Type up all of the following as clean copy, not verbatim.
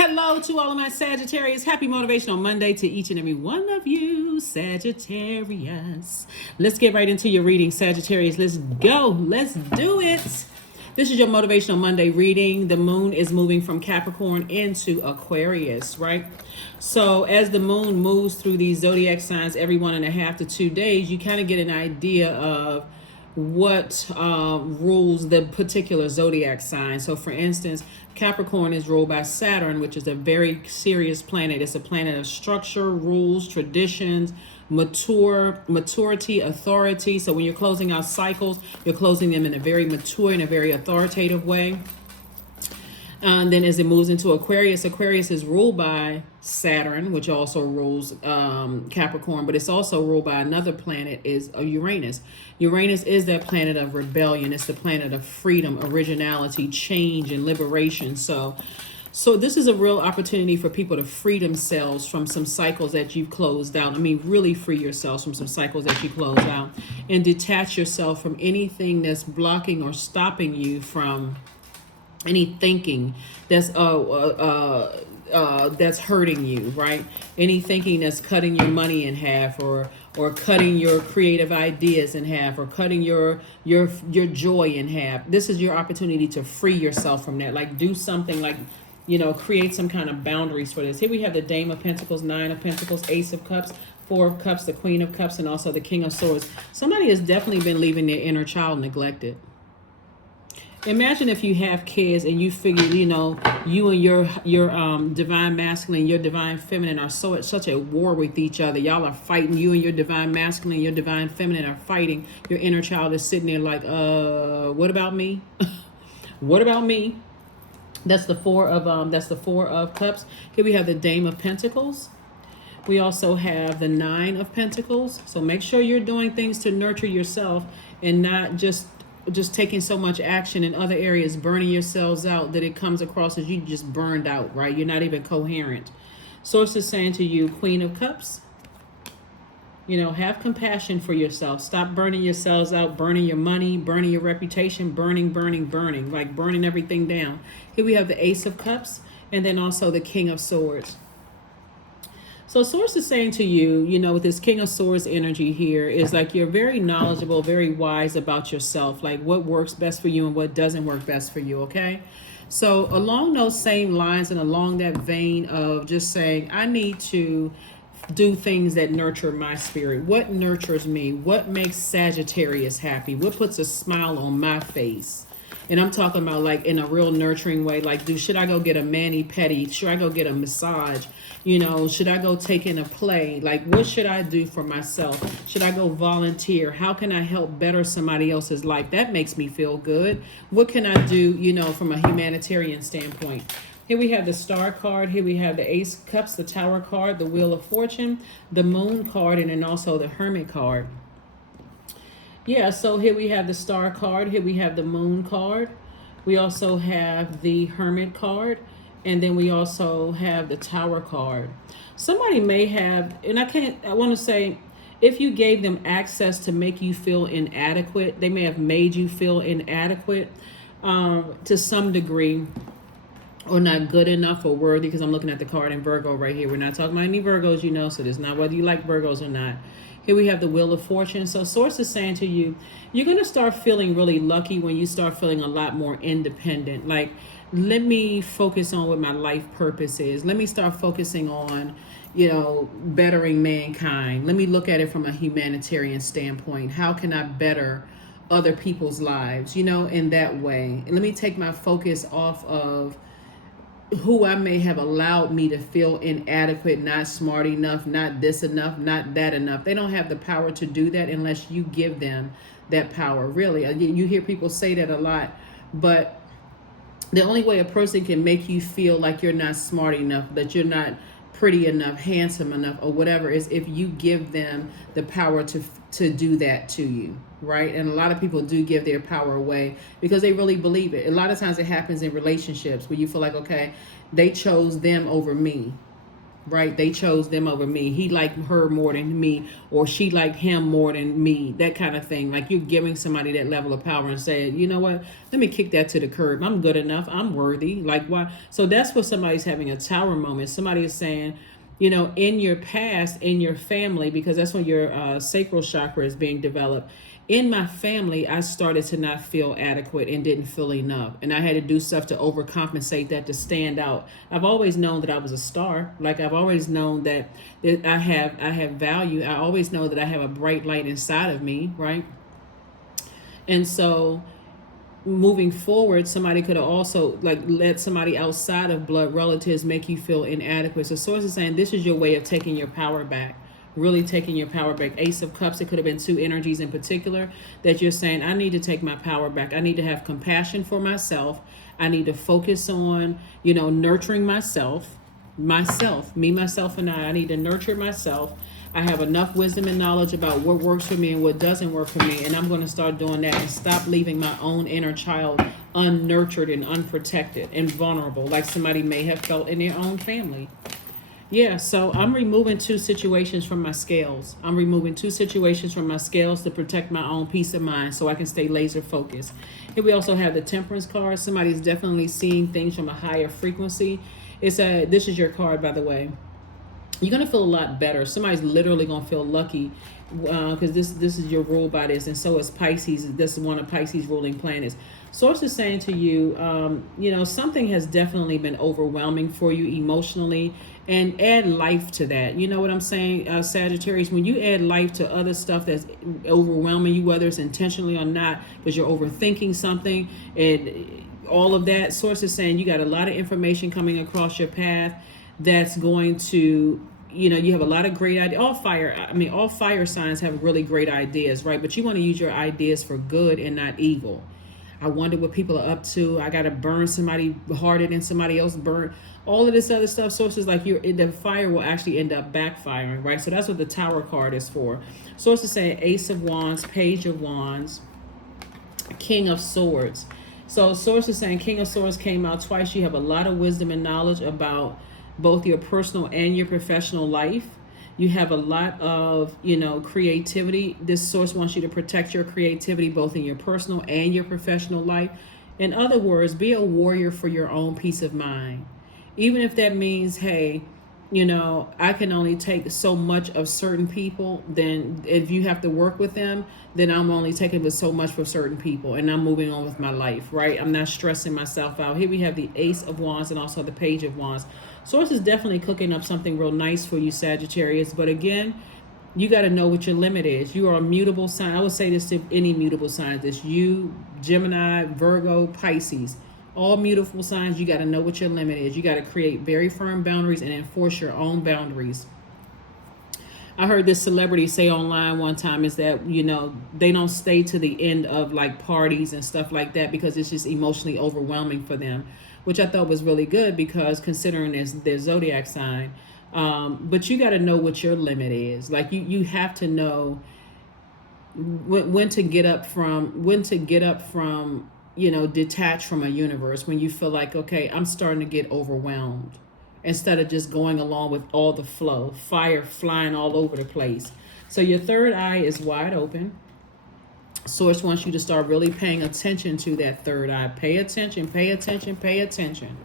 Hello to all of my Sagittarius. Happy Motivational Monday to each and every one of you, Sagittarius. Let's get right into your reading, Sagittarius. Let's go. Let's do it. This is your Motivational Monday reading. The moon is moving from Capricorn into Aquarius, right? So as the moon moves through these zodiac signs every 1.5 to 2 days, you kind of get an idea of what rules the particular zodiac sign. So for instance, Capricorn is ruled by Saturn, which is a very serious planet. It's a planet of structure, rules, traditions, maturity, authority. So when you're closing out cycles, you're closing them in a very mature and a very authoritative way. And then as it moves into Aquarius, Aquarius is ruled by Saturn, which also rules Capricorn, but it's also ruled by another planet, is Uranus. Uranus is that planet of rebellion. It's the planet of freedom, originality, change, and liberation. So this is a real opportunity for people to free themselves from some cycles that you've closed out. I mean, really free yourselves from some cycles that you closed out and detach yourself from anything that's blocking or stopping you from any thinking that's hurting you, right? Any thinking that's cutting your money in half, or cutting your creative ideas in half, or cutting your joy in half. This is your opportunity to free yourself from that. Like, do something, like, create some kind of boundaries for this. Here we have the Dame of Pentacles, Nine of Pentacles, Ace of Cups, Four of Cups, the Queen of Cups, and also the King of Swords. Somebody has definitely been leaving their inner child neglected. Imagine if you have kids and you figure, you and your divine masculine, your divine feminine are such a war with each other. Y'all are fighting. You and your divine masculine, your divine feminine are fighting. Your inner child is sitting there like, what about me? What about me? That's the Four of Cups. Here we have the Dame of Pentacles. We also have the Nine of Pentacles. So make sure you're doing things to nurture yourself and not just taking so much action in other areas, burning yourselves out, that it comes across as you just burned out, right? You're not even coherent. Source is saying to you, Queen of Cups, have compassion for yourself. Stop burning yourselves out, burning your money, burning your reputation, burning, like burning everything down. Here we have the Ace of Cups, and then also the King of Swords. So Source is saying to you, with this King of Swords energy here, is like you're very knowledgeable, very wise about yourself, like what works best for you and what doesn't work best for you, okay? So along those same lines and along that vein of just saying, I need to do things that nurture my spirit. What nurtures me? What makes Sagittarius happy? What puts a smile on my face? And I'm talking about like in a real nurturing way, like, should I go get a mani-pedi? Should I go get a massage? Should I go take in a play? Like, what should I do for myself? Should I go volunteer? How can I help better somebody else's life? That makes me feel good. What can I do, from a humanitarian standpoint? Here we have the Star card. Here we have the Ace of Cups, the Tower card, the Wheel of Fortune, the Moon card, and then also the Hermit card. Yeah, so here we have the Star card. Here we have the Moon card. We also have the Hermit card. And then we also have the Tower card. Somebody may have, and I want to say, if you gave them access to make you feel inadequate, they may have made you feel inadequate to some degree, or not good enough or worthy, because I'm looking at the card in Virgo right here. We're not talking about any Virgos, so there's not whether you like Virgos or not. Here we have the Wheel of Fortune. So Source is saying to you, you're going to start feeling really lucky when you start feeling a lot more independent. Like, let me focus on what my life purpose is. Let me start focusing on, bettering mankind. Let me look at it from a humanitarian standpoint. How can I better other people's lives, in that way? And let me take my focus off of who I may have allowed me to feel inadequate, not smart enough, not this enough, not that enough. They don't have the power to do that unless you give them that power. Really, you hear people say that a lot, but the only way a person can make you feel like you're not smart enough, that you're not pretty enough, handsome enough, or whatever, is if you give them the power to do that to you, right? And a lot of people do give their power away because they really believe it. A lot of times it happens in relationships where you feel like, okay, they chose them over me. right? They chose them over me. He liked her more than me, or she liked him more than me. That kind of thing. Like you're giving somebody that level of power and saying, you know what? Let me kick that to the curb. I'm good enough. I'm worthy. Like why? So that's what somebody's having a tower moment. Somebody is saying, you know, in your past, in your family, because that's when your sacral chakra is being developed. In my family, I started to not feel adequate and didn't feel enough. And I had to do stuff to overcompensate that, to stand out. I've always known that I was a star. Like I've always known that I have value. I always know that I have a bright light inside of me, right? And so moving forward, somebody could have also like let somebody outside of blood relatives make you feel inadequate. So source is saying this is your way of taking your power back, really taking your power back. Ace of Cups, it could have been two energies in particular that you're saying, I need to take my power back. I need to have compassion for myself. I need to focus on, you know, nurturing myself, me, myself, and I need to nurture myself. I have enough wisdom and knowledge about what works for me and what doesn't work for me. And I'm going to start doing that and stop leaving my own inner child unnurtured and unprotected and vulnerable, like somebody may have felt in their own family. Yeah, so I'm removing two situations from my scales. I'm removing two situations from my scales to protect my own peace of mind so I can stay laser focused. Here we also have the Temperance card. Somebody's definitely seeing things from a higher frequency. This is your card, by the way. You're going to feel a lot better. Somebody's literally going to feel lucky because this is your rule by this, and so is Pisces. This is one of Pisces' ruling planets. Source is saying to you, you know, something has definitely been overwhelming for you emotionally, and add life to that. You know what I'm saying, Sagittarius? When you add life to other stuff that's overwhelming you, whether it's intentionally or not, because you're overthinking something and all of that, Source is saying you got a lot of information coming across your path that's going to, you know, you have a lot of great ideas. All fire signs have really great ideas, right? But you want to use your ideas for good and not evil. I wonder what people are up to. I got to burn somebody harder than somebody else burned. All of this other stuff, sources like the fire will actually end up backfiring, right? So that's what the Tower card is for. Sources say Ace of Wands, Page of Wands, King of Swords. So sources saying King of Swords came out twice. You have a lot of wisdom and knowledge about both your personal and your professional life. You have a lot of, you know, creativity. This source wants you to protect your creativity both in your personal and your professional life. In other words, be a warrior for your own peace of mind. Even if that means, hey, you know, I can only take so much of certain people, then if you have to work with them, then I'm only taking with so much for certain people and I'm moving on with my life, right? I'm not stressing myself out. Here we have the Ace of Wands and also the Page of Wands. Source is definitely cooking up something real nice for you, Sagittarius. But again, you got to know what your limit is. You are a mutable sign. I would say this to any mutable sign. This you, Gemini, Virgo, Pisces. All mutable signs, you got to know what your limit is. You got to create very firm boundaries and enforce your own boundaries. I heard this celebrity say online one time is that, you know, they don't stay to the end of like parties and stuff like that because it's just emotionally overwhelming for them, which I thought was really good because considering their Zodiac sign. But you got to know what your limit is. Like you have to know when to get up from, you know, detach from a universe when you feel like, okay, I'm starting to get overwhelmed, instead of just going along with all the flow, fire flying all over the place. So your third eye is wide open. Source wants you to start really paying attention to that third eye. Pay attention, pay attention, pay attention.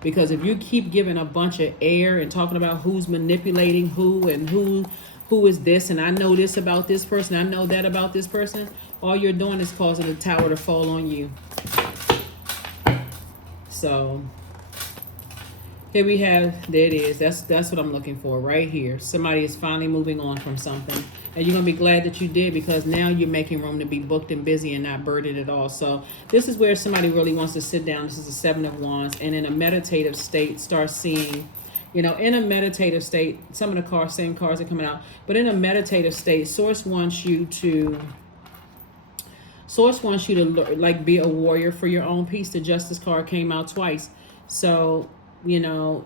Because if you keep giving a bunch of air and talking about who's manipulating who and who is this, and I know this about this person, I know that about this person, all you're doing is causing the tower to fall on you. So here we have, there it is. That's what I'm looking for right here. Somebody is finally moving on from something. And you're going to be glad that you did, because now you're making room to be booked and busy and not burdened at all. So this is where somebody really wants to sit down. This is the Seven of Wands. And in a meditative state, start seeing, you know, in a meditative state, some of the same cards are coming out. But in a meditative state, Source wants you to like be a warrior for your own peace. The Justice card came out twice. So, you know,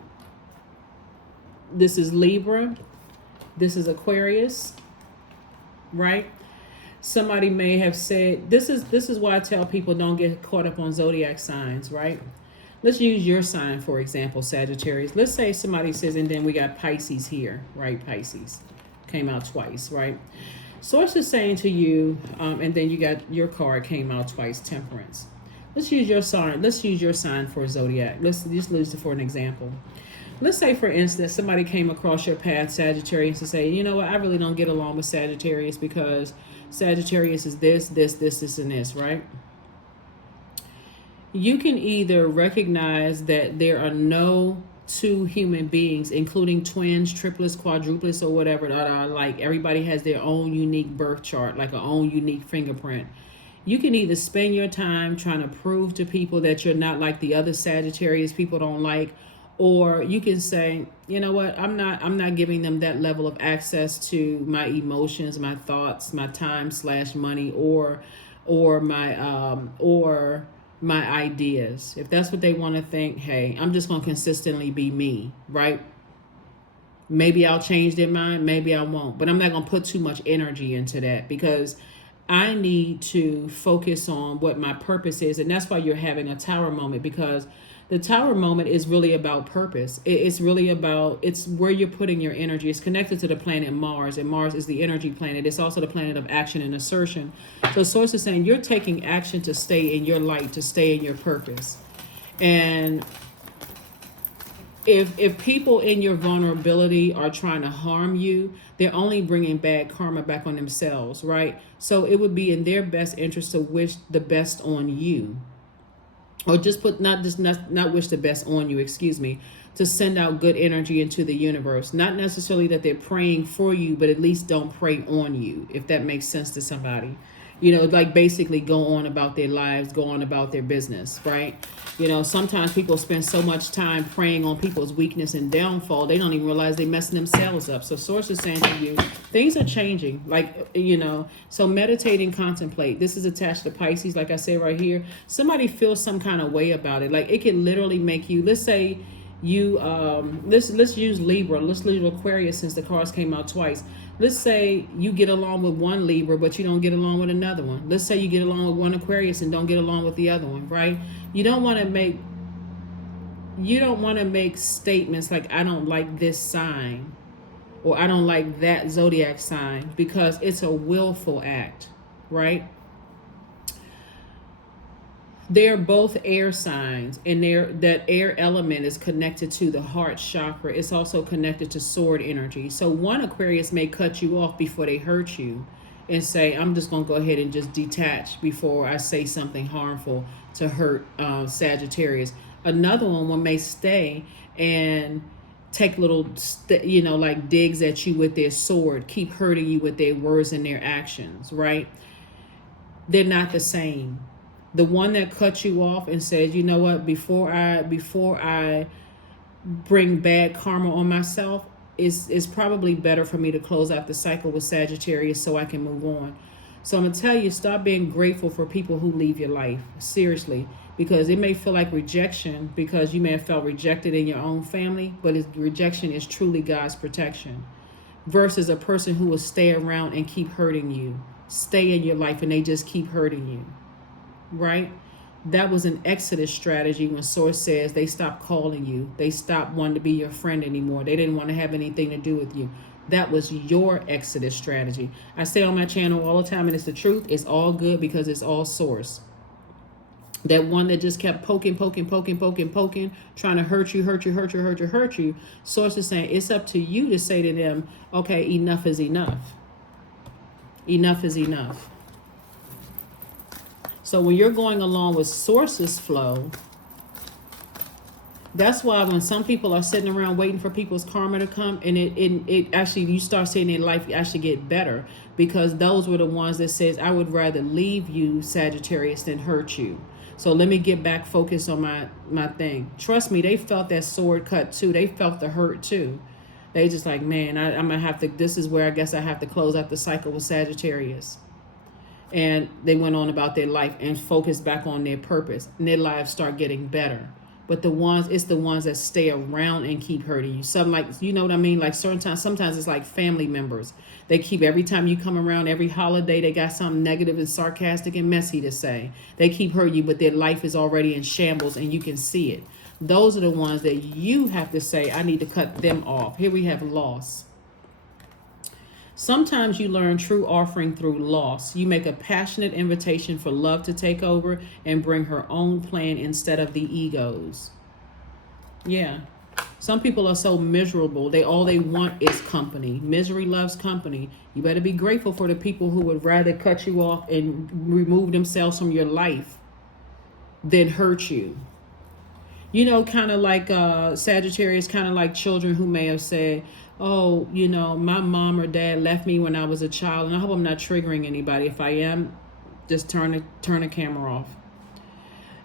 this is Libra. This is Aquarius. Right? Somebody may have said, this is why I tell people don't get caught up on zodiac signs, right? let's use your sign for example, Sagittarius. Let's say somebody says, and then we got Pisces here, right? Pisces came out twice, right? Source is saying to you, and then you got your card came out twice, Temperance. Let's use your sign. Let's use your sign for Zodiac. Let's just use it for an example. Let's say, for instance, somebody came across your path, Sagittarius, and say, you know what, I really don't get along with Sagittarius because Sagittarius is this, and this, right? You can either recognize that there are no two human beings, including twins, triplets, quadruplets, or whatever, that are like, everybody has their own unique birth chart, like a own unique fingerprint. You can either spend your time trying to prove to people that you're not like the other Sagittarius people don't like, or you can say, you know what, I'm not giving them that level of access to my emotions, my thoughts, my time / money, or my ideas. If that's what they want to think, hey, I'm just going to consistently be me, right? Maybe I'll change their mind, maybe I won't, but I'm not going to put too much energy into that because I need to focus on what my purpose is. And that's why you're having a tower moment, because the tower moment is really about purpose. It's really about, it's where you're putting your energy. It's connected to the planet Mars, and Mars is the energy planet. It's also the planet of action and assertion. So Source is saying you're taking action to stay in your light, to stay in your purpose. And if people in your vulnerability are trying to harm you, they're only bringing bad karma back on themselves, right? So it would be in their best interest to wish the best on you. Or just put, not wish the best on you, excuse me, to send out good energy into the universe. Not necessarily that they're praying for you, but at least don't pray on you, if that makes sense to somebody. You know, like basically go on about their lives, go on about their business, right? You know, sometimes people spend so much time preying on people's weakness and downfall, they don't even realize they're messing themselves up. So Source is saying to you, things are changing, like, you know, so meditate and contemplate. This is attached to Pisces, like I say right here. Somebody feels some kind of way about it. Like it can literally make you, let's say you, let's use Libra, let's leave Aquarius since the cards came out twice. Let's say you get along with one Libra, but you don't get along with another one. Let's say you get along with one Aquarius and don't get along with the other one, right? You don't want to make statements like, I don't like this sign, or I don't like that zodiac sign, because it's a willful act, right? They're both air signs, and that air element is connected to the heart chakra. It's also connected to sword energy. So one Aquarius may cut you off before they hurt you and say, I'm just going to go ahead and just detach before I say something harmful to hurt Sagittarius. Another one may stay and take little, like digs at you with their sword, keep hurting you with their words and their actions, right? They're not the same. The one that cuts you off and says, you know what, before I bring bad karma on myself, is probably better for me to close out the cycle with Sagittarius so I can move on. So I'm going to tell you, stop being grateful for people who leave your life. Seriously. Because it may feel like rejection because you may have felt rejected in your own family, but rejection is truly God's protection. Versus a person who will stay around and keep hurting you. Stay in your life and they just keep hurting you. Right? That was an Exodus strategy when Source says they stopped calling you. They stopped wanting to be your friend anymore. They didn't want to have anything to do with you. That was your Exodus strategy. I say on my channel all the time, and it's the truth. It's all good because it's all Source. That one that just kept poking, trying to hurt you. Source is saying it's up to you to say to them, okay, enough is enough. Enough is enough. So when you're going along with Source's flow, that's why when some people are sitting around waiting for people's karma to come, and it actually, you start seeing their life actually get better, because those were the ones that says, I would rather leave you, Sagittarius, than hurt you. So let me get back focused on my thing. Trust me, they felt that sword cut too. They felt the hurt too. They just like, man, I'm going to have to, this is where I guess I have to close out the cycle with Sagittarius. And they went on about their life and focused back on their purpose. And their lives start getting better. But it's the ones that stay around and keep hurting you. Some, like, you know what I mean? Like sometimes it's like family members. They keep, every time you come around, every holiday, they got something negative and sarcastic and messy to say. They keep hurting you, but their life is already in shambles and you can see it. those are the ones that you have to say, I need to cut them off. Here we have loss. Sometimes you learn true offering through loss. You make a passionate invitation for love to take over and bring her own plan instead of the egos. Yeah. Some people are so miserable. All they want is company. Misery loves company. You better be grateful for the people who would rather cut you off and remove themselves from your life than hurt you. You know, kind of like Sagittarius, kind of like children who may have said, oh, you know, my mom or dad left me when I was a child. And I hope I'm not triggering anybody. If I am, just turn the camera off.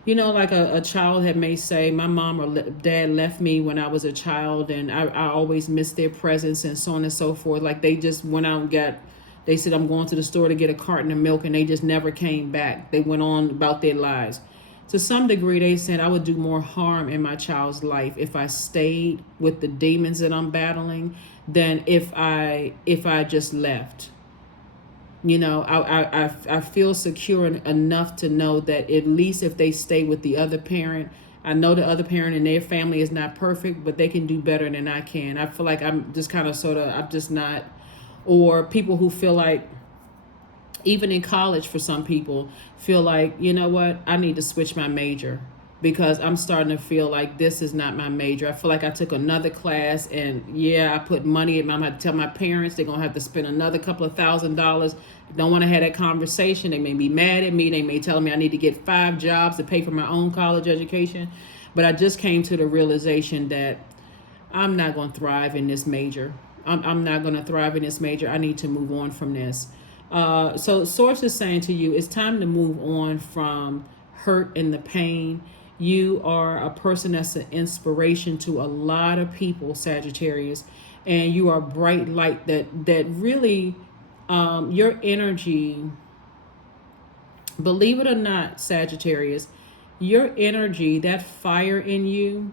You know, like a child may say, my mom or dad left me when I was a child and I always missed their presence and so on and so forth. Like they just went out and they said, I'm going to the store to get a carton of milk, and they just never came back. They went on about their lives. To some degree, they said I would do more harm in my child's life if I stayed with the demons that I'm battling than if I just left. You know, I feel secure enough to know that at least if they stay with the other parent, I know the other parent and their family is not perfect, but they can do better than I can. I feel like I'm just kind of I'm just not, or people who feel like, even in college for some people, feel like, you know what, I need to switch my major because I'm starting to feel like this is not my major. I feel like I took another class and I put money in. I'm going to tell my parents they're going to have to spend another couple of $1,000s. I don't want to have that conversation. They may be mad at me. They may tell me I need to get 5 jobs to pay for my own college education. But I just came to the realization that I'm not going to thrive in this major. I'm not going to thrive in this major. I need to move on from this. So Source is saying to you, it's time to move on from hurt and the pain. You are a person that's an inspiration to a lot of people, Sagittarius, and you are a bright light that really, your energy, believe it or not, Sagittarius, your energy, that fire in you,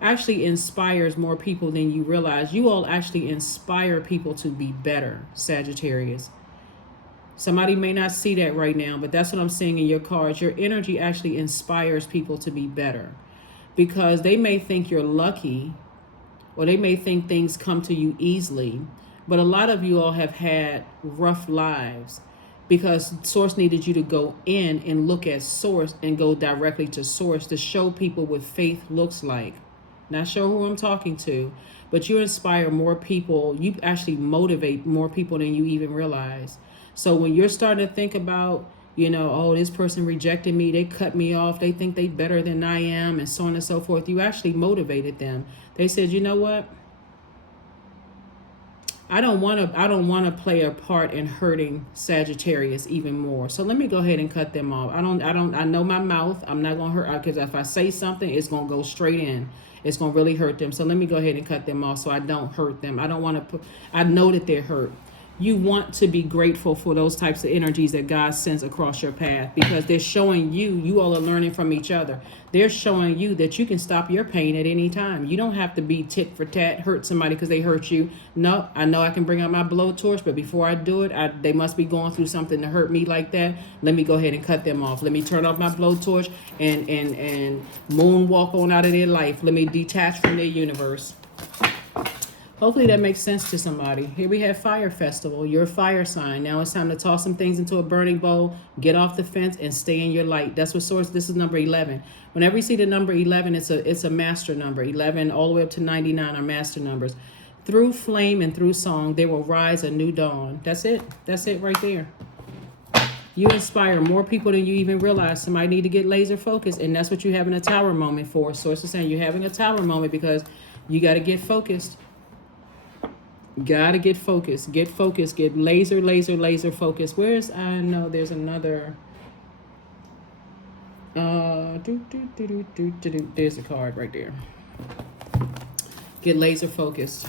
actually inspires more people than you realize. You all actually inspire people to be better, Sagittarius. Somebody may not see that right now, but that's what I'm seeing in your cards. Your energy actually inspires people to be better because they may think you're lucky or they may think things come to you easily. But a lot of you all have had rough lives because Source needed you to go in and look at Source and go directly to Source to show people what faith looks like. Not sure who I'm talking to, but you inspire more people. You actually motivate more people than you even realize. So when you're starting to think about, you know, oh, this person rejected me, they cut me off, they think they better than I am, and so on and so forth, you actually motivated them. They said, you know what? I don't want to play a part in hurting Sagittarius even more. So let me go ahead and cut them off. I know my mouth. I'm not going to hurt, because if I say something, it's going to go straight in. It's going to really hurt them. So let me go ahead and cut them off so I don't hurt them. I don't want to I know that they're hurt. You want to be grateful for those types of energies that God sends across your path, because they're showing you all are learning from each other. They're showing you that you can stop your pain at any time. You don't have to be tit for tat, hurt somebody because they hurt you. No, I know I can bring out my blowtorch, but before I do it, they must be going through something to hurt me like that. Let me go ahead and cut them off. Let me turn off my blowtorch and moonwalk on out of their life. Let me detach from their universe. Hopefully that makes sense to somebody. Here we have Fire Festival. You're a fire sign. Now it's time to toss some things into a burning bowl, get off the fence, and stay in your light. That's what Source, this is number 11. Whenever you see the number 11, it's a master number. 11 all the way up to 99 are master numbers. Through flame and through song, there will rise a new dawn. That's it. That's it right there. You inspire more people than you even realize. Somebody need to get laser focused, and that's what you're having a tower moment for. Source is saying you're having a tower moment because you got to get focused. Gotta get focused. Get focused. Get laser focused. Where's, I know there's another. There's a card right there. Get laser focused.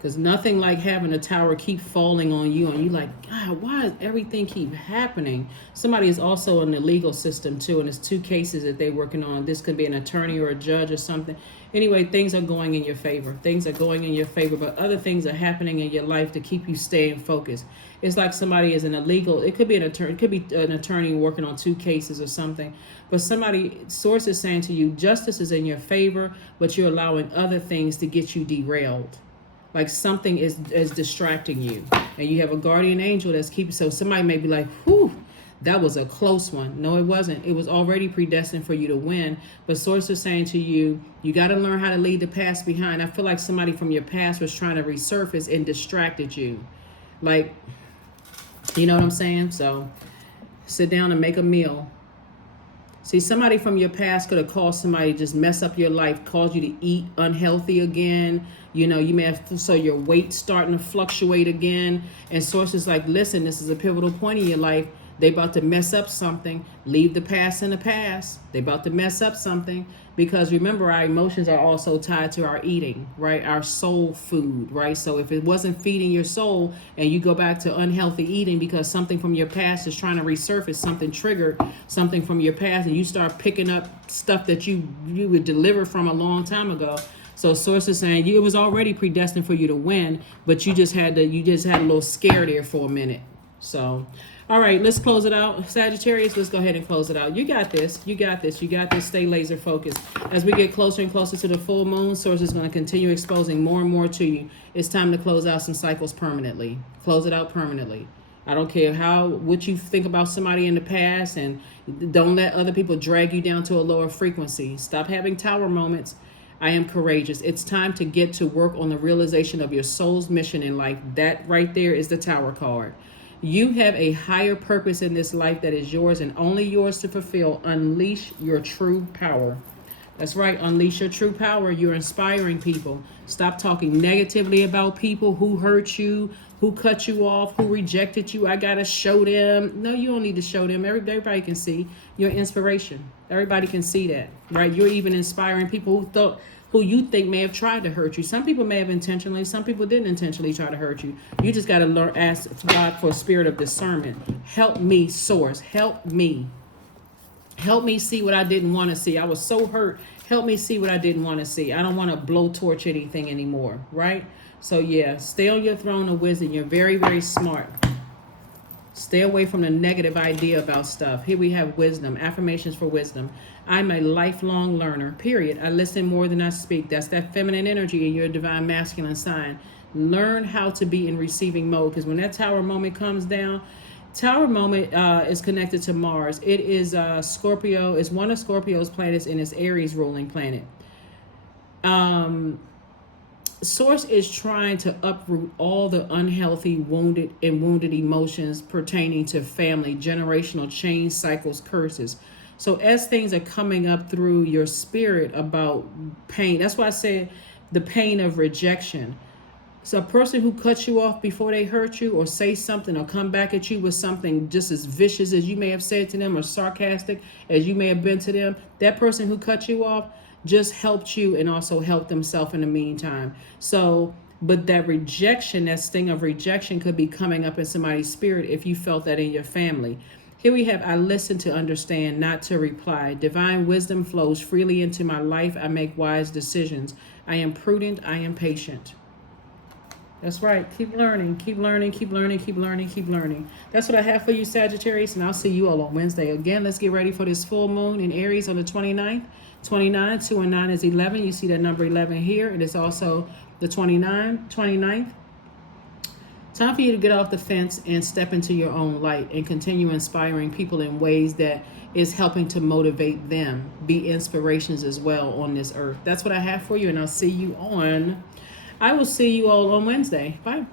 Because nothing like having a tower keep falling on you, and you like, God, why does everything keep happening? Somebody is also in the legal system too, and it's 2 cases that they're working on. This could be an attorney or a judge or something. Anyway, things are going in your favor. Things are going in your favor, but other things are happening in your life to keep you staying focused. It's like somebody is in a legal, it could be an attorney, it could be an attorney working on 2 cases or something. But somebody, source is saying to you, justice is in your favor, but you're allowing other things to get you derailed. Like something is distracting you, and you have a guardian angel that's keeping. So somebody may be like, whew, that was a close one. No, it wasn't. It was already predestined for you to win. But source is saying to you, you got to learn how to leave the past behind. I feel like somebody from your past was trying to resurface and distracted you. Like, you know what I'm saying? So sit down and make a meal. See, somebody from your past could have caused somebody to just mess up your life, caused you to eat unhealthy again. You know, you may have, so your weight starting to fluctuate again. And sources like, listen, this is a pivotal point in your life. They about to mess up something. Leave the past in the past. They about to mess up something. Because remember, our emotions are also tied to our eating, right? Our soul food, right? So if it wasn't feeding your soul and you go back to unhealthy eating because something from your past is trying to resurface, something triggered something from your past, and you start picking up stuff that you would deliver from a long time ago. So source is saying it was already predestined for you to win, but you just had a little scare there for a minute. So, all right, let's close it out. Sagittarius, let's go ahead and close it out. You got this. You got this. You got this. Stay laser focused. As we get closer and closer to the full moon, source is going to continue exposing more and more to you. It's time to close out some cycles permanently. Close it out permanently. I don't care what you think about somebody in the past, and don't let other people drag you down to a lower frequency. Stop having tower moments. I am courageous. It's time to get to work on the realization of your soul's mission in life. That right there is the Tower card. You have a higher purpose in this life that is yours and only yours to fulfill. Unleash your true power. That's right. Unleash your true power. You're inspiring people. Stop talking negatively about people who hurt you, who cut you off, who rejected you. I got to show them. No, you don't need to show them. Everybody can see your inspiration. Everybody can see that, right? You're even inspiring people who you think may have tried to hurt you. Some people may have intentionally, some people didn't intentionally try to hurt you. You just got to learn, ask God for a spirit of discernment. Help me, source. Help me. Help me see what I didn't want to see. I was so hurt. Help me see what I didn't want to see. I don't want to blowtorch anything anymore, right? So yeah, stay on your throne of wisdom. You're very, very smart. Stay away from the negative idea about stuff. Here we have wisdom, affirmations for wisdom. I'm a lifelong learner, period. I listen more than I speak. That's that feminine energy in your divine masculine sign. Learn how to be in receiving mode, because when that tower moment comes down, tower moment is connected to Mars. It is Scorpio. It's one of Scorpio's planets, and it's Aries ruling planet. Source is trying to uproot all the unhealthy, wounded emotions pertaining to family, generational chain cycles, curses. So as things are coming up through your spirit about pain, that's why I said the pain of rejection. So a person who cuts you off before they hurt you, or say something, or come back at you with something just as vicious as you may have said to them, or sarcastic as you may have been to them, that person who cut you off just helped you and also helped themselves in the meantime. So, but that rejection, that sting of rejection could be coming up in somebody's spirit if you felt that in your family. Here we have, I listen to understand, not to reply. Divine wisdom flows freely into my life. I make wise decisions. I am prudent. I am patient. That's right. Keep learning, keep learning, keep learning, keep learning, keep learning. That's what I have for you, Sagittarius, and I'll see you all on Wednesday. Again, let's get ready for this full moon in Aries on the 29th. 29, 2 and 9 is 11. You see that number 11 here. It is also the 29th. Time for you to get off the fence and step into your own light and continue inspiring people in ways that is helping to motivate them. Be inspirations as well on this earth. That's what I have for you, and I will see you all on Wednesday. Bye.